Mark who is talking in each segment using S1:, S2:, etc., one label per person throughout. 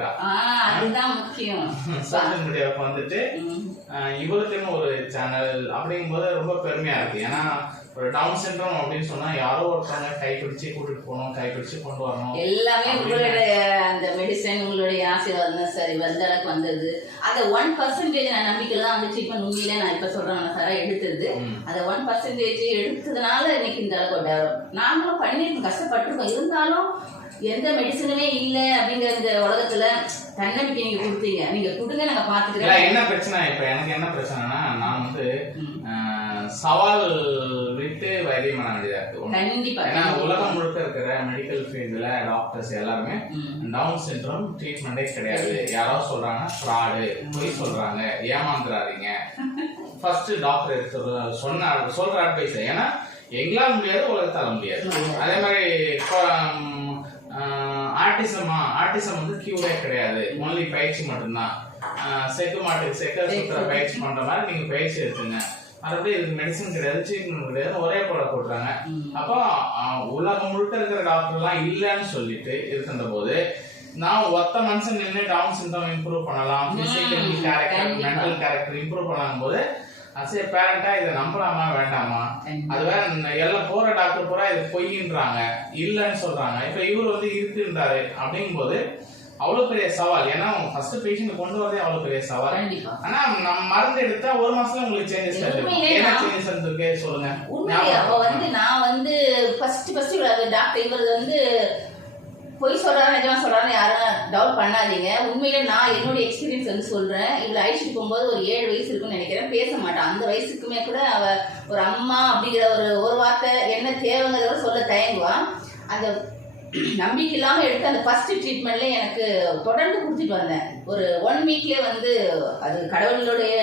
S1: இருக்கிறா
S2: அதுதான் முக்கியம்.
S1: சோஷியல் மீடியாவுக்கு வந்துட்டு இவருக்குன்னு ஒரு சேனல் அப்படிங்கும்போது ரொம்ப பெருமையா இருக்கு. ஏன்னா ஒரு டவுன் சிண்ட்ரோம் அப்படின்னு சொன்னா யாரோ ஒருத்தவங்க கைப்பிடிச்சு கூட்டிட்டு போகணும் கைப்பிடிச்சு கொண்டு வரணும்.
S2: எல்லாமே உங்களுடைய அந்த மெடிசன் உங்களுடைய ஆசீர்வாதம் சரி வந்த அளவுக்கு வந்தது? அந்த ஒன் பர்சன்டேஜ் நான் நம்பிக்கையில தான் வந்து ட்ரீட்மெண்ட் உண்மையிலே நான் இப்ப சொல்றேன் சாரா எடுத்தது. அந்த ஒன் பர்சன்டேஜ் எடுத்ததுனால இன்னைக்கு இந்த அளவுக்கு டெவலப் நாங்களும் பண்ணியிருக்கோம் கஷ்டப்பட்டிருக்கோம். இருந்தாலும் எந்த மெடிசனுமே இல்லை அப்படிங்கிற இந்த உலகத்துல தன்னம்பிக்கை நீங்க கொடுத்தீங்க. நீங்க கொடுங்க நாங்க பாத்துக்கிறோம்.
S1: என்ன பிரச்சனை? இப்ப எனக்கு என்ன பிரச்சனைனா நான் வந்து சவால் விட்டு வைத்தியம் பண்ண வேண்டியதா இருக்கு.
S2: கண்டிப்பா
S1: ஏன்னா உலகம் முழுக்க இருக்கிற மெடிக்கல் ஃபீல்டுல டாக்டர்ஸ் எல்லாருமே. டவுன் சிண்ட்ரோம் ட்ரீட்மெண்டே கிடையாது. யாராவது சொல்றாங்க ஃப்ராடு பொய் சொல்றாங்க. ஏமாந்துறாதீங்க. ஃபர்ஸ்ட் டாக்டர் சொன்ன சொல்ற அட்வைஸ் ஏன்னா எங்களால் முடியாது உலகத்தால முடியாது. அதே மாதிரி ஆர்டிசமா ஆர்டிசம் வந்து கியூரே கிடையாது. ஒன்லி பயிற்சி மட்டும்தான். செக்கு மாட்டுக்கு செக்க சுத்துற பயிற்சி பண்ற மாதிரி நீங்க பயிற்சி எடுத்துங்க. மறுபடியும் இதுக்கு மெடிசன் கிடையாது ட்ரீட்மெண்ட் கிடையாது ஒரே போல போட்டுறாங்க.
S2: ம்.
S1: அப்போ உலகம் முழுக்க இருக்கிற டாக்டர்லாம் இல்லைன்னு சொல்லிட்டு இருக்கின்ற போது நான் ஒத்த மனுஷன் நின்று டவுன் சிண்டம் இம்ப்ரூவ் பண்ணலாம் physical character. Mental character improve பண்ணலாம் போது அசே பேரண்டா இதை நம்பலாமா வேண்டாமா. அது வேற எல்லாம் போற டாக்டர் பூரா இது பொய்ன்றாங்க இல்லைன்னு சொல்றாங்க. இப்ப இவர் வந்து இருக்குன்றாரு அப்படிங்கும்போது அவ்வளவு பெரிய சவால். ஏன்னா ஃபர்ஸ்ட் பேஷண்ட் கொண்டு வரதே அவ்வளவு பெரிய சவால். ஆனா நம்ம மருந்து எடுத்தா ஒரு மாசத்துல உங்களுக்கு சேஞ்சஸ் என்ன சேஞ்சஸ் இருக்கு சொல்லுங்க.
S2: அப்ப வந்து நான் வந்து ஃபர்ஸ்ட் ஃபர்ஸ்ட் டாக்டர் இவர் வந்து பொய் சொல்கிறாங்க நிஜமாக சொல்கிறாங்க யாரும் டவுட் பண்ணாதீங்க. உண்மையிலே நான் என்னுடைய எக்ஸ்பீரியன்ஸ் வந்து சொல்கிறேன் இவளை அழைச்சிட்டு போகும்போது ஒரு ஏழு வயசு இருக்குன்னு நினைக்கிறேன். பேச மாட்டான். அந்த வயசுக்குமே கூட அவள் ஒரு அம்மா அப்படிங்கிற ஒரு ஒரு வார்த்தை என்ன தேவைங்கிறத சொல்ல தயங்குவான் அந்த நம்பிக்கை இல்லாமல் எடுத்து அந்த ஃபர்ஸ்ட் ட்ரீட்மெண்ட்ல எனக்கு தொடர்ந்து கொடுத்துட்டு வந்தேன். ஒரு ஒன் வீக்லயே வந்து அது கடவுளுடைய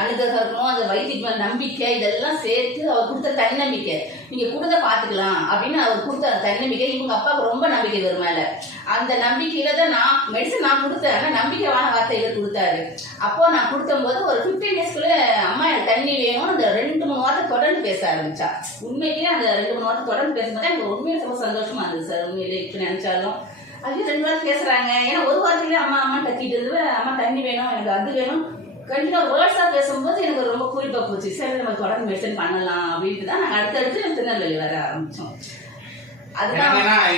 S2: அனுகிரகம் அந்த வைத்தியம் மேல நம்பிக்கை இதெல்லாம் சேர்த்து அவர் கொடுத்த தன்னம்பிக்கை. நீங்க கொடுத்த பாத்துக்கலாம் அப்படின்னு அவர் கொடுத்த அந்த தன்னம்பிக்கை. இவங்க அப்பாவுக்கு ரொம்ப நம்பிக்கை வரும் மேல. அந்த நம்பிக்கையில தான் நான் மெடிசன் நான் கொடுத்தேன். ஆனா நம்பிக்கையான வார்த்தை இவர் கொடுத்தாரு. அப்போ நான் கொடுத்தம்போது ஒரு ஃபிஃப்டீன் டேஸ்க்குள்ள அம்மா எனக்கு தண்ணி வேணும் அந்த ரெண்டு மூணு வாரத்தை தொடர்ந்து பேச ஆரம்பிச்சா. உண்மையிலேயே அந்த ரெண்டு மூணு வாரத்தை தொடர்ந்து பேசும்போது எனக்கு உண்மையிலே ரொம்ப சந்தோஷமா இருந்தது சார் உண்மையிலே இப்ப நினைச்சாலும். அது ரெண்டு வாரம் பேசுறாங்க. ஏன்னா ஒரு வாரத்திலே அம்மா அம்மா கத்திட்டு அம்மா தண்ணி வேணும் எனக்கு அது வேணும். கண்டிப்பா வேர்ட்ஸா பேசும்போது எனக்கு ரொம்ப குறிப்பா போச்சு. சரி நம்ம தொடர்ந்து மெடிசன் பண்ணலாம் அப்படின்ட்டு தான் நாங்கள் அடுத்தடுத்து திருநெல்வேலி வர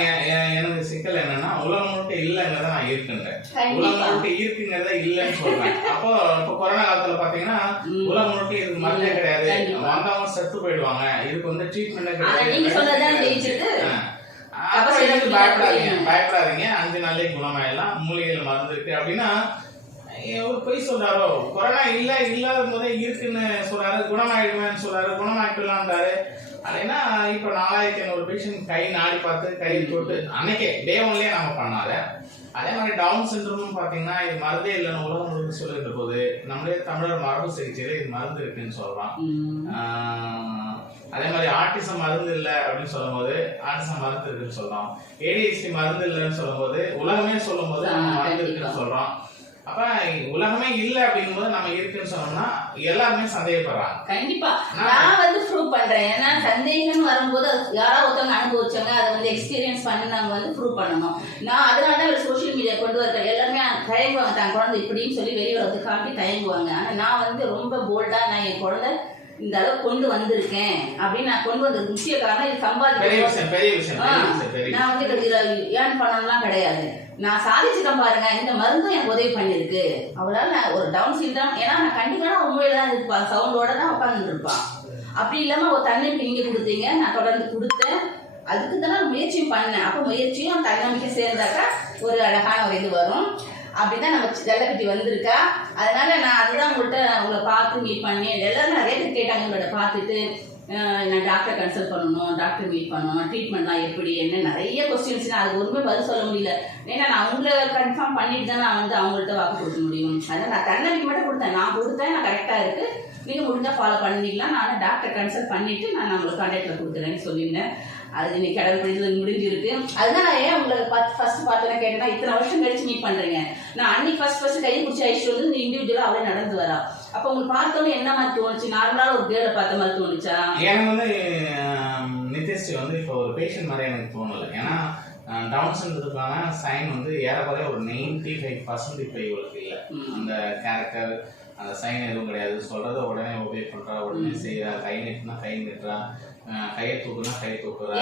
S1: எ- எனக்கு சிக்கல் என்னன்னா உலகம் முழுக்க இல்லைங்கிறத நான் இருக்குன்றேன். உலகம் முழுக்க இருக்குங்கிறத இல்லைன்னு சொல்றேன். அப்போ இப்போ கொரோனா காலத்துல பாத்தீங்கன்னா. உலகம் முழுக்க இதுக்கு மருந்தே கிடையாது. வந்தவங்க செத்து போயிடுவாங்க. இதுக்கு வந்து ட்ரீட்மெண்ட்
S2: ஆனா
S1: பயப்படாதீங்க. பயப்படாதீங்க. அஞ்சு நாள்லயே குணமாயிடலாம். மூலிகைகள் மருந்து இருக்கு அப்படின்னா ஒரு பொய் சொல்றாரோ? கொரோனா இல்ல இல்லாத போதே இருக்குன்னு சொல்றாரு. குணமாயிடுவேன்னு சொல்றாரு. குணமாக்கிடலான்றாரு அப்படின்னா இப்ப நாலாயிரத்தி ஐநூறு பேஷண்ட் கை நாடி பார்த்து கை தொட்டு அன்னைக்கே டே ஒன்லயே நம்ம பண்ணாத. அதே மாதிரி டவுன் சிண்ட்ரோமும் பாத்தீங்கன்னா இது மருந்தே இல்லைன்னு உலகம் முழுக்க சொல்லிட்டு போகுது நம்மளே தமிழர் மரபு சிகிச்சையில இது மருந்து இருக்குன்னு சொல்றான்
S2: ம்.
S1: ஆஹ் அதே மாதிரி ஆட்டிசம் மருந்து இல்லை அப்படின்னு சொல்லும்போது ஆட்டிசம் மருந்து இருக்குன்னு சொல்றோம். ஏடிஎஸ்டி மருந்து இல்லைன்னு சொல்லும்போது உலகமே சொல்லும்போது நம்ம
S2: ஆ,
S1: மருந்து. இருக்குன்னு சொல்றோம். அப்ப உலகமே இல்லை அப்படிங்கும்போது நம்ம இருக்குன்னு சொன்னோம்னா எல்லாருமே சந்தேகப்படுறாங்க.
S2: கண்டிப்பா. நான் வந்து ப்ரூவ் பண்றேன். ஏன்னா சந்தேகம் வரும்போது யாராவது ஒருத்தவங்க அனுபவிச்சவங்க அதை வந்து எக்ஸ்பீரியன்ஸ் பண்ணி நம்ம வந்து ப்ரூவ் பண்ணணும். நான் அதனால தான் சோஷியல் மீடியா கொண்டு வர எல்லாருமே தயங்குவாங்க. தன் குழந்தை இப்படின்னு சொல்லி வெளியே வரது காட்டி தயங்குவாங்க. ஆனா நான் வந்து ரொம்ப போல்டா நான் என் குழந்தை இந்த அளவுக்கு கொண்டு வந்திருக்கேன் அப்படின்னு நான் கொண்டு வந்தது முக்கிய காரணம் இது சம்பாதிக்க நான் வந்து இதுல ஏர்ன் பண்ணணும்லாம் கிடையாது. நான் சாதிச்சிட்டேன் பாருங்க இந்த மருந்தும் எனக்கு உதவி பண்ணிருக்கு அவளால நான் ஒரு டவுன் சிண்ட்ரம் ஏன்னா நான் கண்டிப்பான உண்மையில தான் இருப்பான் சவுண்டோட தான் உட்காந்துட்டு இருப்பான் அப்படி இல்லாம ஒரு தன்னம்பிக்கை நீங்க கொடுத்தீங்க நான் தொடர்ந்து கொடுத்தேன். அதுக்கு தான் முயற்சியும் பண்ணேன். அப்போ முயற்சியும் தன்னம்பிக்கை சேர்ந்தாக்கா ஒரு அழகான ஒரு இது வரும். அப்படிதான் நம்ம வெள்ளக்கட்டி வந்திருக்கா. அதனால நான் அதுதான் உங்கள்கிட்ட உங்களை பார்த்து மீட் பண்ணி எல்லாரும் நிறைய பேர் கேட்டாங்க உங்களோட பார்த்துட்டு நான் டாக்டர் கன்சல்ட் பண்ணணும் டாக்டர் மீட் பண்ணணும் ட்ரீட்மெண்ட்லாம் எப்படி என்ன நிறைய கொஸ்டின்ஸ் அது ஒன்றுமே பதில் சொல்ல முடியல. ஏன்னா நான் அவங்கள கன்ஃபார்ம் பண்ணிட்டு தான் நான் வந்து அவங்கள்ட்ட வாக்கு கொடுக்க முடியும். அதான் நான் தன்னம்பிக்கை மட்டும் கொடுத்தேன். நான் கொடுத்தேன் நான் கரெக்டாக இருக்குது நீங்க முடிஞ்சா ஃபாலோ பண்ணிக்கலாம். நான் டாக்டர் கன்சல்ட் பண்ணிட்டு நான் உங்களுக்கு கான்டாக்ட்ல கொடுக்குறேன்னு சொல்லியிருந்தேன். அது இன்னைக்கு கடவுள் புரிதல் முடிஞ்சிருக்கு. அதுதான் நான் ஏன் உங்களை பார்த்து ஃபர்ஸ்ட் பார்த்தோன்னே கேட்டேன்னா இத்தனை வருஷம் கழிச்சு மீட் பண்றீங்க. நான் அன்னைக்கு ஃபர்ஸ்ட் ஃபர்ஸ்ட் கையை பிடிச்சி அழிச்சு வந்து இந்த இண்டிவிஜுவலாக அவளே நடந்து வரா. அப்போ உங்களுக்கு பார்த்தோன்னே என்ன மாதிரி தோணுச்சு? நார்மலாக ஒரு கேர்ளை பார்த்த மாதிரி தோணுச்சா?
S1: எனக்கு வந்து நித்யஸ்ரீ வந்து இப்போ ஒரு பேஷண்ட் மாதிரி எனக்கு தோணல. ஏன்னா டவுன்ஸ்ன்றதுக்கான சைன் வந்து ஏறக்குறைய ஒரு நைன்டி ஃபைவ் பர்சன்ட் இப்போ இவளுக்கு இல்லை. அந்த கேரக்டர் அந்த சைன் எதுவும் கிடையாது. சொல்றத உடனே ஒபே பண்றா உடனே செய்யறா கை நீட்டுனா கை நீட்டுறா. கையை தூக்குனா கை தூக்குறா?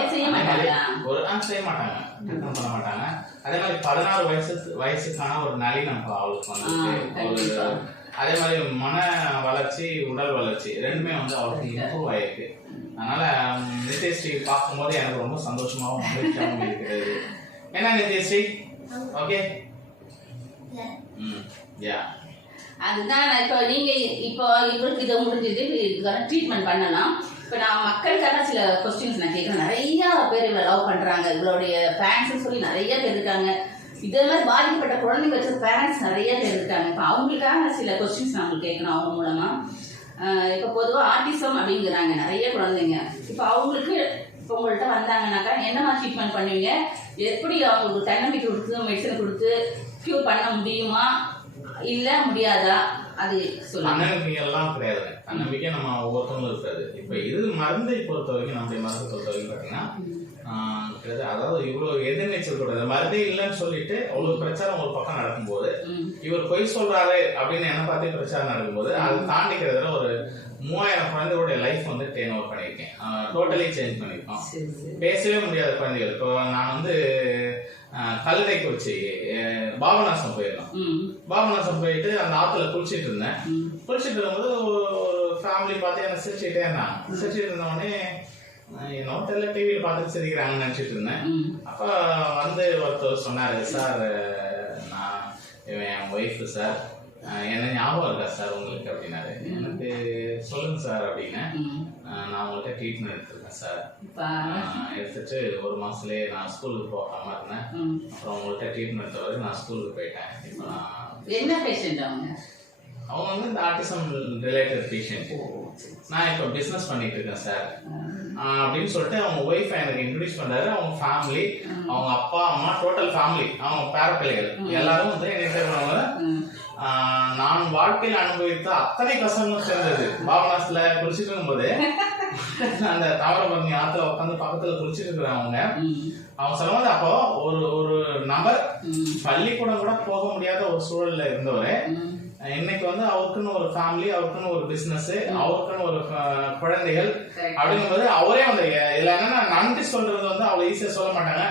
S1: ஒரு ஆ செய்ய மாட்டாங்க. டக்குனு பண்ண மாட்டாங்க. அதே மாதிரி பதினாறு வயசு வயசுக்கான ஒரு நளினம் அவளுக்கு வந்து அதே மாதிரி மன வளர்ச்சி உடல் வளர்ச்சி ரெண்டுமே வந்து அவளுக்கு இம்ப்ரூவ் ஆயிருக்கு. அதனால நித்யஸ்ரீ பார்க்கும்போது எனக்கு ரொம்ப சந்தோஷமாகவும் மகிழ்ச்சியாகவும் இருக்கிறது. என்ன நித்யஸ்ரீ ஓகே ம் யா
S2: அதுதான் நான் இப்போ நீங்கள் இப்போ இவருக்கு இதை முடிஞ்சது இதுக்கான ட்ரீட்மெண்ட் பண்ணலாம். இப்போ நான் மக்களுக்காக சில கொஸ்டின்ஸ் நான் கேட்குறேன் நிறைய பேர் இவளை லவ் பண்ணுறாங்க இவளுடைய ஃபேன்ஸ் சொல்லி நிறைய பேர் இருக்காங்க. இதே மாதிரி பாதிக்கப்பட்ட குழந்தைங்க வச்ச பேரண்ட்ஸ் நிறைய பேர் இருக்காங்க. இப்போ அவங்களுக்காக சில கொஸ்டின்ஸ் நான் உங்களுக்கு கேட்கணும் அவங்க மூலமாக இப்போ பொதுவாக ஆர்டிசம் அப்படிங்கிறாங்க. நிறைய குழந்தைங்க. இப்போ அவங்களுக்கு இப்போ உங்கள்கிட்ட வந்தாங்கன்னாக்கா என்ன மாதிரி ட்ரீட்மெண்ட் பண்ணுவீங்க? எப்படி அவங்களுக்கு தன்னம்பிக்கை கொடுத்து மெடிசன் கொடுத்து க்யூர் பண்ண முடியுமா? இல்ல முடியாதா? அது
S1: தன்னம்பிக்கை எல்லாம் கிடையாது தன்னம்பிக்கை நம்ம ஒவ்வொருத்தவங்களும் இருக்காது. இப்ப இது மருந்தை பொறுத்த வரைக்கும் நம்முடைய மருந்தை பொறுத்த வரைக்கும் பாத்தீங்கன்னா கிட்டத்தட்ட அதாவது இவ்வளவு எதிர்நீச்சல் கூடாது மருந்தே இல்லைன்னு சொல்லிட்டு அவ்வளவு பிரச்சாரம் ஒரு பக்கம் நடக்கும்போது இவர் பொய் சொல்றாரு அப்படின்னு என்ன பார்த்து பிரச்சாரம் நடக்கும்போது அதை தாண்டி கிட்டத்தட்ட ஒரு மூவாயிரம் குழந்தைகளுடைய லைஃப் வந்து டேன் ஓவர் பண்ணியிருக்கேன். டோட்டலி சேஞ்ச் பண்ணியிருக்கோம். பேசவே முடியாத குழந்தைகள். இப்போ நான் வந்து ஆஹ், கல்லறைக்குறிச்சி அஹ், பாபநாசம் போயிருந்தோம்
S2: ம்.
S1: பாபநாசம் போயிட்டு அந்த ஆத்துல குளிச்சிட்டு இருந்தேன். குளிச்சிட்டு இருக்கும்போது ஒரு ஃபேமிலி பார்த்து என்ன சிரிச்சுட்டே இருந்தாங்க. சிரிச்சுட்டு இருந்த உடனே அஹ், என்னவோ தெரியல டிவியில் பார்த்துட்டு சிரிக்கிறாங்கன்னு நினச்சிட்டு இருந்தேன். அப்போ வந்து ஒருத்தர் சொன்னார் சார் நான் இவன் என் ஒய்ஃபு சார். என்ன ஞாபகம் இருக்கா சார் உங்களுக்கு? அப்படின்னாரு. எனக்கு சொல்லுங்க சார் அப்படின்னு நான் உங்கள்கிட்ட ட்ரீட்மெண்ட் எடுத்திருக்கேன் சார் எடுத்துட்டு ஒரு மாசத்துலயே நான் ஸ்கூலுக்கு போகாம இருந்தேன். அப்புறம் உங்கள்கிட்ட ட்ரீட்மெண்ட் வரைக்கும் நான் ஸ்கூலுக்கு போயிட்டேன். இப்போ நான்
S2: என்ன பேஷண்ட் அவங்க?
S1: அவங்க வந்து இந்த ஆர்டிசம் ரிலேட்டட் பேஷண்ட் நான் இப்போ பிஸ்னஸ் பண்ணிட்டு இருக்கேன் சார் அப்படின்னு சொல்லிட்டு அவங்க ஒய்ஃப் எனக்கு இன்ட்ரடியூஸ் பண்ணாரு அவங்க ஃபேமிலி அவங்க அப்பா அம்மா டோட்டல் ஃபேமிலி அவங்க பேர பிள்ளைகள் எல்லாரும் வந்து என்ன ஆஹ் நான் வாழ்க்கையில் அனுபவித்த அத்தனை கஷ்டங்களும் சேர்ந்தது பாபநாசத்துல குளிச்சுட்டு இருக்கும்போது அந்த தாமிரபரணி ஆத்துல உட்காந்து பக்கத்துல குளிச்சுட்டு இருக்கிறவங்க அவங்க சொல்லும்போது அப்போ ஒரு ஒரு நபர் பள்ளிக்கூடம் கூட போக முடியாத ஒரு சூழல்ல இருந்தவரு. இன்னைக்கு வந்து அவருக்குன்னு ஒரு ஃபேமிலி அவருக்குன்னு ஒரு பிசினஸ் அவருக்குன்னு ஒரு குழந்தைகள். அப்படிங்கும்போது அவரே வந்து இதுல என்னன்னா நன்றி சொல்றது வந்து அவ்வளவு ஈஸியா சொல்ல மாட்டாங்க.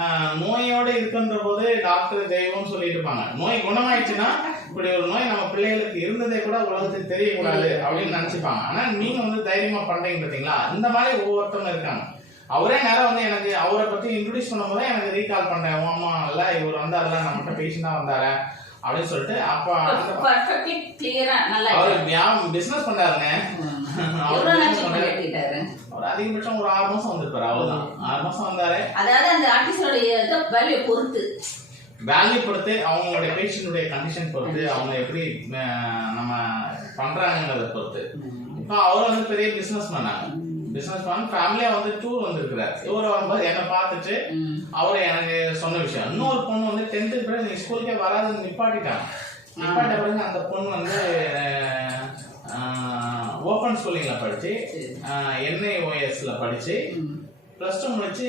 S1: ஆஹ், நோயோட இருக்கின்ற போது டாக்டர் தெய்வம் சொல்லிட்டு இருப்பாங்க. நோய் குணமாயிடுச்சுன்னா இப்படி ஒரு நோய் நம்ம பிள்ளைகளுக்கு இருந்ததே கூட உலகத்துக்கு தெரியக்கூடாது அப்படின்னு நினைச்சுப்பாங்க. ஆனா நீங்க வந்து தைரியமா பண்றீங்க பாத்தீங்களா? இந்த மாதிரி ஒவ்வொருத்தவங்க இருக்காங்க. அவரே நேரம் வந்து எனக்கு அவரை பத்தி இன்ட்ரடியூஸ் பண்ணும்போது எனக்கு ரீகால் பண்ணேன் "ஓ, ஆமா இல்ல இவர் வந்தார்ல நம்மகிட்ட பேஷண்டா வந்தாரு. அப்படின்னு சொல்லிட்டு அப்ப
S2: பர்ஃபெக்ட்லி கிளியரா நல்லா
S1: அவர் பிசினஸ் பண்ணாருங்க. அவர் அதிகபட்சம் ஒரு ஆறு மாசம் வந்திருப்பாரு அவ்வளவுதான். ஆறு மாசம் வந்தாரு.
S2: அதாவது அந்த ஆர்டிஸ்டோடைய வேல்யூ பொறுத்து.
S1: வேல்யூ பொறுத்து அவங்களுடைய பேஷண்ட்டுடைய கண்டிஷன் பொறுத்து அவங்க எப்படி நம்ம பண்றாங்கிறத பொறுத்து. இப்போ அவர் வந்து பெரிய பிசினஸ் பண்ணாங்க பிசினஸ் பண்ண ஃபேமிலியா வந்து டூர் வந்திருக்கிறார். டூர் வரும்போது என்னை பார்த்துட்டு அவர் எனக்கு சொன்ன விஷயம். இன்னொரு பொண்ணு வந்து டென்த்து பிறகு நீ ஸ்கூலுக்கே வராதுன்னு நிப்பாட்டிட்டாங்க நிப்பாட்ட பிறகு அந்த பொண்ணு வந்து ஓப்பன் ஸ்கூலிங்ல படிச்சு
S2: சரி.
S1: என்ஐஓஎஸ்ல படிச்சு
S2: ம்.
S1: ப்ளஸ் டூ முடிச்சு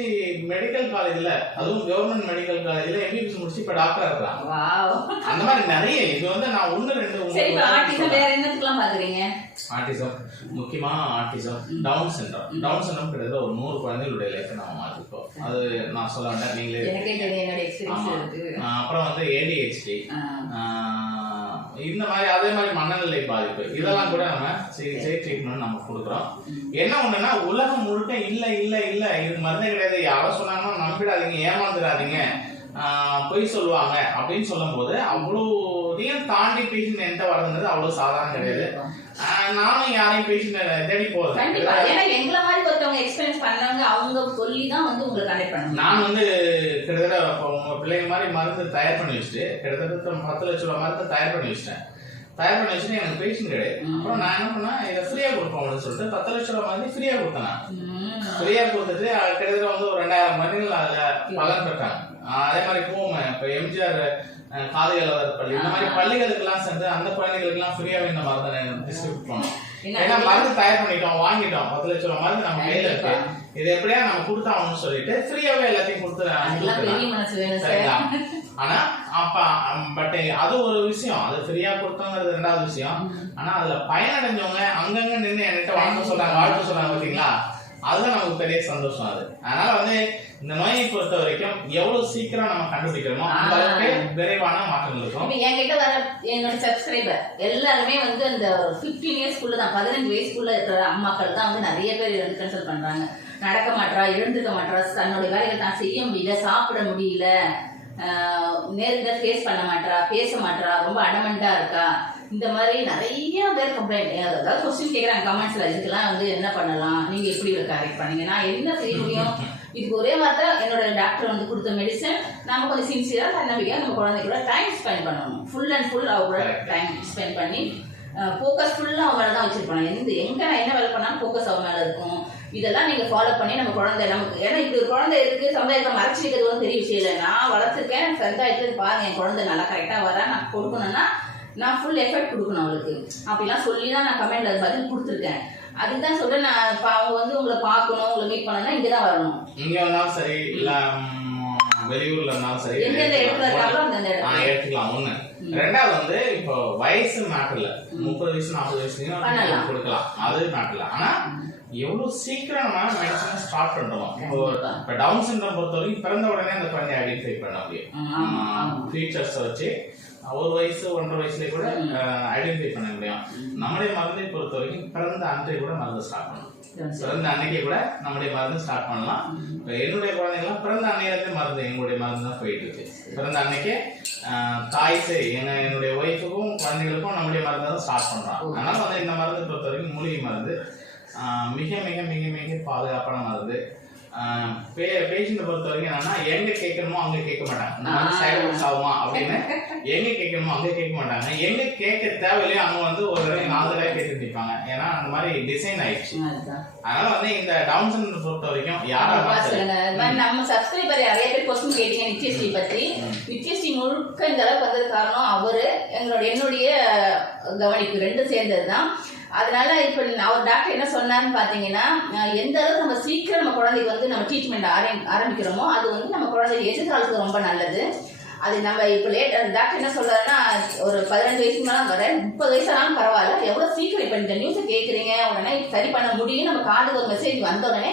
S1: மெடிக்கல் காலேஜ்ல அதுவும் கவர்மெண்ட் மெடிக்கல் காலேஜ்ல எம்பிபிஎஸ் முடிச்சு இப்ப டாக்டர்
S2: வாவ்
S1: அந்த மாதிரி நிறைய இது வந்து நான் ஒண்ணு ரெண்டு
S2: சரி ஆர்டிஸ்ட் வேற என்னத்துக்குலாம் பாக்குறீங்க?
S1: ஆட்டிசம் முக்கியமா autism down syndrome down syndrome கிட்டத்தட்ட ஒரு நூறு குழந்தைகளுடைய லைஃப் நம்ம மாத்திருக்கோம் அது நான் சொல்ல வேண்டாம் நீங்களே அப்புறம் வந்து ஏடிஹெச்டி இந்த மாதிரி அதே மாதிரி மனநிலை பாதிப்பு. இதெல்லாம் கூட நம்ம சிகிச்சை ட்ரீட்மெண்ட் நம்ம கொடுக்குறோம். என்ன ஒண்ணுன்னா உலகம் முழுக்க இல்ல இல்ல இல்ல இது மருந்தே கிடையாது. யாரோ சொன்னாங்கன்னா நம்பிடாதீங்க ஏமாந்துடாதீங்க பொய் சொல்லுவாங்க அப்படின்னு சொல்லும்போது அவ்வளோ இதையும் தாண்டி பேஷண்ட் என்கிட்ட வர்றது அவ்வளவு சாதாரணம் கிடையாது. நானும் யாரையும் பேஷண்ட் தேடி
S2: கண்டிப்பா.
S1: போறது
S2: ஏன்னா எங்களை மாதிரி ஒருத்தவங்க எக்ஸ்பீரியன்ஸ் பண்ணவங்க அவங்க சொல்லி தான் வந்து உங்களை கனெக்ட்
S1: நான் வந்து கிட்டத்தட்ட உங்க பிள்ளைங்க மாதிரி மருந்து தயார் பண்ணி வச்சுட்டு கிட்டத்தட்ட பத்து லட்ச ரூபா மருந்து தயார் பண்ணி வச்சிட்டேன். தயார் பண்ணி வச்சுட்டு எனக்கு பேஷண்ட் கிடையாது. அப்புறம் நான் என்ன பண்ணேன் இதை ஃப்ரீயா கொடுப்போம் அப்படின்னு சொல்லிட்டு பத்து லட்ச ரூபா மருந்து ஃப்ரீயா கொடுத்தேன். ஃப்ரீயா கொடுத்துட்டு கிட்டத்தட்ட வந்து ஒரு ரெண்டாயிரம் மருந்துகள் அதுல பலன் பெற்றாங்க அதே மாதிரி பூமை இப்போ எம்ஜிஆர் அஹ், காதையளவர் பள்ளி இந்த மாதிரி பள்ளிகளுக்கு எல்லாம் சென்று அந்த குழந்தைகளுக்கு எல்லாம் ஃப்ரீயாவே இந்த மருந்தை டிஸ்ட்ரிபியூட் பண்ணோம். ஏன்னா மருந்து தயார் பண்ணிட்டோம் வாங்கிட்டோம். பத்து லட்ச ரூபா மருந்து நம்ம கையில இருக்கு. இது எப்படியா நம்ம கொடுத்தாகணும்னு சொல்லிட்டு ஃப்ரீயாவே எல்லாத்தையும் கொடுத்துறாங்க சரிங்களா
S2: சார்.
S1: ஆனா அப்ப பட் அது ஒரு விஷயம். அது ஃப்ரீயா கொடுத்தோங்கிறது ரெண்டாவது விஷயம். ஆனா அதுல பயனடைஞ்சவங்க அங்கங்க நின்று என்கிட்ட வணக்கம் சொல்றாங்க வாழ்த்து சொல்றாங்க பாத்தீங்களா? அதுதான் நமக்கு பெரிய சந்தோஷம் அது. அதனால வந்து இந்த நோயை பொறுத்த வரைக்கும் எவ்வளவு சீக்கிரம் நம்ம கண்டுபிடிக்கிறோமோ அந்த அளவுக்கு விரைவான மாற்றங்கள் இருக்கும்.
S2: என்கிட்ட வர என்னோட சப்ஸ்கிரைபர் எல்லாருமே வந்து அந்த ஃபிஃப்டீன் இயர்ஸ்க்குள்ள தான் பதினஞ்சு வயசுக்குள்ள இருக்கிற அம்மாக்கள் தான் வந்து நிறைய பேர் கன்சல்ட் பண்றாங்க. நடக்க மாட்றா எழுந்துக்க மாட்றா தன்னுடைய வேலைகள் தான் செய்ய முடியல சாப்பிட முடியல நேருக்கு ஃபேஸ் பண்ண மாட்றா பேச மாட்றா ரொம்ப அடமெண்டா இருக்கா. இந்த மாதிரி நிறைய பேர் கம்ப்ளைண்ட் அதாவது கொஸ்டின் கேட்குறாங்க கமெண்ட்ஸ்ல இதுக்கெல்லாம் வந்து என்ன பண்ணலாம்? நீங்க எப்படி கரெக்ட் பண்ணீங்க? நான் என்ன செய்ய முடியும்? இதுக்கு ஒரே வார்த்தை என்னோட டாக்டர் வந்து கொடுத்த மெடிசன் நம்ம கொஞ்சம் சின்சியரா தன்னம்பிக்கையா நம்ம குழந்தை கூட டைம் ஸ்பெண்ட் பண்ணணும். ஃபுல் அண்ட் ஃபுல் அவங்க கூட டைம் ஸ்பெண்ட் பண்ணி ஃபோக்கஸ் ஃபுல்லாக அவன் மேலே தான் வச்சிருப்பாங்க. எந்த எங்க நான் என்ன வேலை பண்ணாலும் ஃபோக்கஸ் அவன் மேலே இருக்கும். இதெல்லாம் நீங்க ஃபாலோ பண்ணி நம்ம குழந்தை நமக்கு ஏன்னா இப்படி ஒரு குழந்தை இருக்கு சமுதாயத்தை மறைச்சு வைக்கிறது வந்து பெரிய விஷயம் இல்லை. நான் வளர்த்துருக்கேன் சமுதாயத்துல பாருங்க என் குழந்தை நல்லா கரெக்டா வரா நான் கொடுக்கணும்னா நான் ஃபுல் எஃபர்ட் கொடுக்கணும் அவளுக்கு. அப்படிலாம் சொல்லி தான் நான் கமெண்ட்ல பதில் கொடுத்துருக்கேன். அதுக்கு தான் சொல்றேன் நான் இப்போ அவங்க வந்து உங்களை பார்க்கணும் உங்களை மீட் பண்ணணும்னா இங்கே தான் வரணும்.
S1: இங்க வந்தாலும் சரி இல்ல வெளியூர்ல இருந்தாலும் சரி.
S2: எந்தெந்த இடத்துல இருக்காங்களோ அந்தந்த இடத்துல.
S1: எடுத்துக்கலாம் ஒண்ணு. ரெண்டாவது வந்து இப்போ வயசு மேட்டர்ல முப்பது வயசு நாற்பது
S2: பண்ணலாம்.
S1: கொடுக்கலாம். அது மேட்டர்ல ஆனா எவ்வளவு சீக்கிரம் மெடிசன் ஸ்டார்ட் பண்றோம். இப்போ டவுன் சிண்ட்ரோம் பொறுத்த வரைக்கும் பிறந்த உடனே அந்த குழந்தைய ஐடென்டிஃபை பண்ண முடியும். ஃபீச்சர்ஸ் வச்சு. ஒரு வயசு ஒன்றரை வயசுல கூட ஐடென்டிஃபை பண்ண முடியும். நம்முடைய மருந்தை பொறுத்த வரைக்கும் பிறந்த அன்றை கூட மருந்து ஸ்டார்ட் பண்ணலாம். பிறந்த அன்னைக்கே கூட நம்முடைய மருந்து ஸ்டார்ட் பண்ணலாம். இப்போ என்னுடைய குழந்தைங்களாம் பிறந்த அன்னையிலேருந்து மருந்து எங்களுடைய மருந்து தான் போயிட்டு இருக்கு. பிறந்த அன்னைக்கே தாய் சரி என்னுடைய ஒய்ஃபுக்கும் குழந்தைகளுக்கும் நம்முடைய மருந்து தான் ஸ்டார்ட் பண்ணுறோம் அதனால வந்து இந்த மருந்து பொறுத்த வரைக்கும் மூலிகை மருந்து மிக மிக மிக மிக பாதுகாப்பான மருந்து. பேஷண்ட்டை பொறுத்த வரைக்கும் என்னன்னா எங்க கேட்கணுமோ அங்க கேட்க மாட்டாங்க. எஃபெக்ட்ஸ் ஆகுமா அப்படின்னு எங்க கேட்கணுமோ அங்க கேட்க மாட்டாங்க. எங்க கேட்க தேவையில்லையோ அங்க வந்து ஒரு தடவை நாலு தடவை கேட்டு நிற்பாங்க ஏன்னா அந்த மாதிரி டிசைன் ஆயிடுச்சு. அதனால வந்து இந்த டவுன் சிண்ட்ரோம் பொறுத்த வரைக்கும் யாரா
S2: ஆமா,
S1: இருந்தாலும் சரி.
S2: சொல்லுங்க. அது மாதிரி நம்ம சப்ஸ்கிரைபர் நிறைய பேர் கொஸ்டின் கேட்டீங்க நித்யஸ்ரீ பத்தி. நித்யஸ்ரீ முழுக்க இந்த அளவுக்கு வந்தது காரணம் அவரு. எங்களோட என்னுடைய கவனிப்பு ரெண்டும் சேர்ந்தது தான் அதனால இப்போ அவர் டாக்டர் என்ன சொன்னார்னு பார்த்தீங்கன்னா எந்த அளவுக்கு நம்ம சீக்கிரம் நம்ம குழந்தைக்கு வந்து நம்ம ட்ரீட்மெண்ட் ஆரம்பிக்கிறோமோ அது வந்து நம்ம குழந்தைக்கு எதிர்காலத்துக்கு ரொம்ப நல்லது. அது நம்ம இப்போ லேட் டாக்டர் என்ன சொல்றாருன்னா ஒரு பதினஞ்சு வயசுக்கு மேலே வர முப்பது வயசானாலும் பரவாயில்ல எவ்வளோ சீக்கிரம் இப்போ இந்த நியூஸை கேட்குறீங்க உடனே சரி பண்ண முடியும் நம்ம காதுக்கு ஒரு மெசேஜ் வந்த உடனே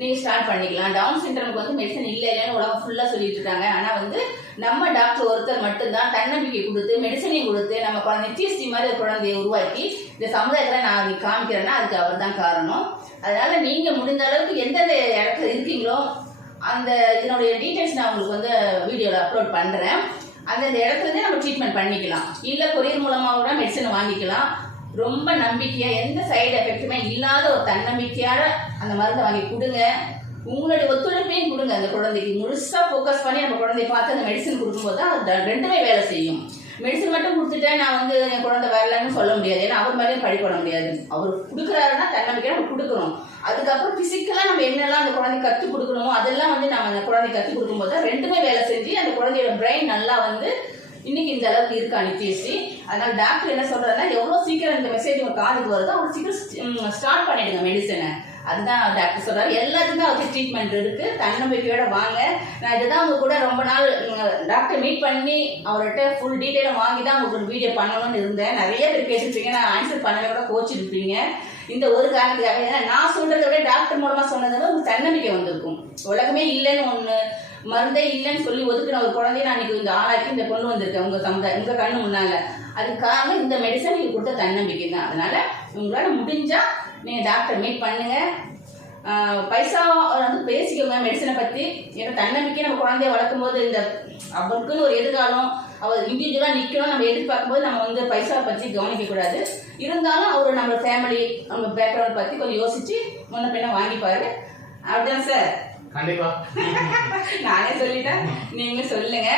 S2: நீங்கள் ஸ்டார்ட் பண்ணிக்கலாம். டவுன் சிண்ட்ரமுக்கு வந்து மெடிசன் இல்லை இல்லைன்னு உலகம் ஃபுல்லாக சொல்லிட்டு இருக்காங்க. ஆனால் வந்து நம்ம டாக்டர் ஒருத்தர் மட்டும்தான் தன்னம்பிக்கை கொடுத்து மெடிசனையும் கொடுத்து நம்ம குழந்தை நித்தியஸ்ரீ மாதிரி ஒரு குழந்தையை உருவாக்கி இந்த சமுதாயத்தில் நான் இன்னைக்கு காமிக்கிறேன்னா அதுக்கு அவர் தான் காரணம். அதனால நீங்கள் முடிந்த அளவுக்கு எந்தெந்த இடத்துல இருக்கீங்களோ அந்த இதனுடைய டீட்டெயில்ஸ் நான் உங்களுக்கு வந்து வீடியோவில் அப்லோட் பண்ணுறேன் அந்தந்த இடத்துலேருந்தே நம்ம ட்ரீட்மெண்ட் பண்ணிக்கலாம். இல்லை கொரியர் மூலமாக கூட மெடிசன் வாங்கிக்கலாம். ரொம்ப நம்பிக்கையாக எந்த சைடு எஃபெக்ட்டுமே இல்லாத ஒரு தன்னம்பிக்கையான அந்த மருந்தை வாங்கி கொடுங்க. உங்களுடைய ஒத்துழைப்பையும் கொடுங்க அந்த குழந்தைக்கு. முழுசாக ஃபோக்கஸ் பண்ணி நம்ம குழந்தைய பார்த்து அந்த மெடிசன் கொடுக்கும்போது தான் அது ரெண்டுமே வேலை செய்யும். மெடிசன் மட்டும் கொடுத்துட்டேன் நான் வந்து என் குழந்தை வரலன்னு சொல்ல முடியாது. ஏன்னா அவர் மாதிரியும் பழி பண்ண முடியாது. அவர் கொடுக்குறாருன்னா தன்னம்பிக்கையாக நம்ம கொடுக்குறோம் அதுக்கப்புறம் ஃபிசிக்கலாக நம்ம என்னெல்லாம் அந்த குழந்தைக்கு கற்றுக் கொடுக்கணுமோ அதெல்லாம் வந்து நம்ம அந்த குழந்தைக்கு கற்றுக் கொடுக்கும்போது தான் ரெண்டுமே வேலை செஞ்சு அந்த குழந்தையோட பிரெயின் நல்லா வந்து இன்னைக்கு இந்த அளவுக்கு இருக்கா நித்யஸ்ரீ. அதனால டாக்டர் என்ன சொல்றாருன்னா எவ்வளோ சீக்கிரம் இந்த மெசேஜ் உங்க காதுக்கு வருதோ அவ்வளோ சீக்கிரம் ஸ்டார்ட் பண்ணிடுங்க மெடிசனை அதுதான் டாக்டர் சொல்கிறார் எல்லாத்துக்கும் அவருக்கு ட்ரீட்மெண்ட் இருக்குது தன்னம்பிக்கையோட வாங்க. நான் இதுதான் அவங்க கூட ரொம்ப நாள் டாக்டர் மீட் பண்ணி அவர்கிட்ட ஃபுல் டீட்டெயிலும் வாங்கி தான் உங்களுக்கு ஒரு வீடியோ பண்ணணும்னு இருந்தேன். நிறைய பேர் கேட்டிருப்பீங்க நான் ஆன்சர் பண்ணவே கூட கோச்சிருப்பீங்க இந்த ஒரு காரணத்துக்காக. ஏன்னா நான் சொல்கிறத விட டாக்டர் மூலமாக சொன்னதால உங்களுக்கு தன்னம்பிக்கை வந்திருக்கும். உலகமே இல்லைன்னு ஒன்று மருந்தே இல்லைன்னு சொல்லி ஒதுக்கின ஒரு குழந்தைய நான் இன்னைக்கு இந்த ஆளாக்கி இந்த கொண்டு வந்திருக்கேன். உங்கள் சமுதாயம் உங்கள் கண்ணு முன்னால். அதுக்கு காரணம் இந்த மெடிசன் நீங்கள் கொடுத்த தன்னம்பிக்கை தான் அதனால் உங்களால் முடிஞ்சால் நீங்கள் டாக்டர் மீட் பண்ணுங்கள் பைசா வந்து பேசிக்கோங்க மெடிசனை பற்றி ஏன்னா தன்னம்பிக்கை நம்ம குழந்தைய வளர்க்கும் போது இந்த அவருக்குன்னு ஒரு எதிர்காலம் அவர் இண்டிவிஜுவலாக நிற்கணும் நம்ம எதிர்பார்க்கும்போது நம்ம வந்து பைசாவை பற்றி கவனிக்கக்கூடாது இருந்தாலும் அவர் நம்ம ஃபேமிலி நம்ம பேக்ரவுண்ட் பற்றி கொஞ்சம் யோசித்து முன்ன பின்ன வாங்கிப்பார். அப்படிதான் சார்
S1: கண்டிப்பா.
S2: நானே சொல்லிட்டேன். நீங்களும் சொல்லுங்க.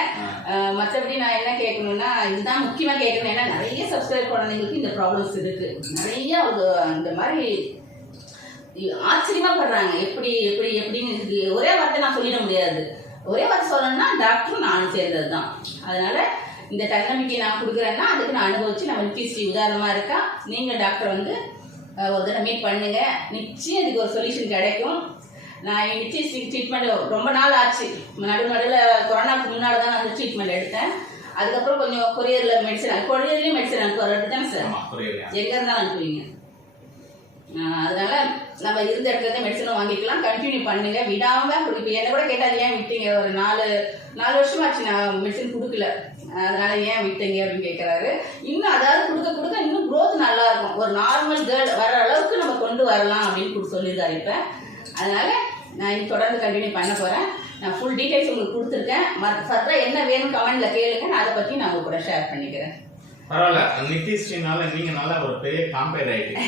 S2: மத்தபடி நான் என்ன கேட்கணும்னா இதுதான் முக்கியமா கேட்கணும். ஏன்னா நிறைய சப்ஸ்கிரைப் குழந்தைங்களுக்கு இந்த ப்ராப்ளம்ஸ் இருக்கு. நிறைய அந்த மாதிரி ஆச்சரியமா படுறாங்க எப்படி எப்படி எப்படின்னு ஒரே வார்த்தை நான் சொல்லிட முடியாது. ஒரே வார்த்தை சொல்லணும்னா டாக்டரும் நானும் சேர்ந்தது தான் அதனால இந்த தன்னம்பிக்கை நான் கொடுக்குறேன்னா அதுக்கு நான் அனுபவிச்சு நம்ம நித்திஸ்ரீ உதாரணமா இருக்கா? நீங்க டாக்டர் வந்து ஒரு தடவை மீட் பண்ணுங்க. நிச்சயம் இதுக்கு ஒரு சொல்யூஷன் கிடைக்கும். நான் நிச்சயம் ட்ரீட்மெண்ட் ரொம்ப நாள் ஆச்சு. நடு நடுவில் கொரோனாக்கு முன்னாடி தான் நான் ட்ரீட்மெண்ட் எடுத்தேன். அதுக்கப்புறம் கொஞ்சம் கொரியரில் மெடிசன் கொரியர்லேயும் மெடிசன் அனுப்புவார் அப்படித்தானே சார் எங்கே இருந்தாலும் அனுப்புவீங்க. அதனால நம்ம இருந்த இடத்துல மெடிசனும் வாங்கிக்கலாம். கண்டினியூ பண்ணுங்க. விடாம இப்போ என்ன கூட கேட்டால் ஏன் விட்டீங்க? ஒரு நாலு நாலு வருஷமாச்சு நான் மெடிசன் கொடுக்கல. அதனால ஏன் விட்டீங்க அப்படின்னு கேட்குறாரு இன்னும் அதாவது கொடுக்க கொடுக்க இன்னும் growth நல்லா இருக்கும். ஒரு நார்மல் கேர்ள் வர அளவுக்கு நம்ம கொண்டு வரலாம் அப்படின்னு சொல்லியிருக்காரு இப்போ. அதனால நான் இனி தொடர்ந்து கண்டினியூ பண்ண போகிறேன் நான் ஃபுல் டீடைல்ஸ் உங்களுக்கு கொடுத்துருக்கேன். மற்ற ஃபர்தராக என்ன வேணும் கமெண்ட்ல கேளுங்க நான் அதை பற்றி நான் உங்க கூட ஷேர் பண்ணிக்கிறேன்.
S1: பரவாயில்ல. நிதிஷ்னால நீங்க நல்லா ஒரு பெரிய காம்பேர் ஆயிட்டீங்க?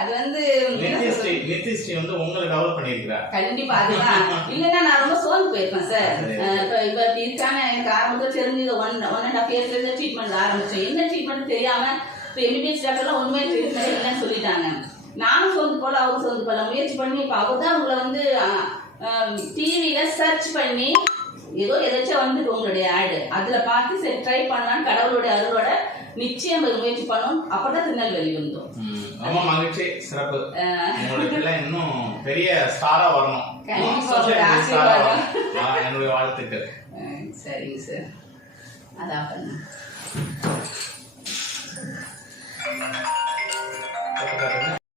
S2: அது வந்து?
S1: நித்யஸ்ரீ நித்யஸ்ரீ வந்து உங்களை டெவலப் பண்ணியிருக்கிறா
S2: கண்டிப்பா அதுதான். இல்லைன்னா நான் ரொம்ப சோர்ந்து போயிருப்பேன் சார். இப்ப இப்ப இருக்கான எனக்கு ஆரம்பத்தில் தெரிஞ்சது ஒன் ஒன் அண்ட் ஹாஃப் இயர்ஸ்ல இருந்து ட்ரீட்மெண்ட் ஆரம்பிச்சேன். என்ன ட்ரீட்மெண்ட் தெரியாம இப்போ எம்பிபிஎஸ் டாக்டர்லாம் உண்மையை ட்ரீட்மெண்ட் இல்லைன்னு சொல்லிட்டாங்க. போல ஹவுஸ் வந்து பல. முயற்சி பண்ணி இப்போ அவர் தான் உங்களை வந்து டிவியில சர்ச் பண்ணி ஏதோ எதாச்சும் வந்து உங்களுடைய ஆடு அதுல பார்த்து சரி ட்ரை பண்ணலான்னு கடவுளுடைய அருளோட நிச்சயம் முயற்சி பண்ணோம். அப்பதான் திருநெல்வேலி வந்தோம்.
S1: பெரிய வாழ்த்துக்கள்.
S2: சார் அதான் பண்ண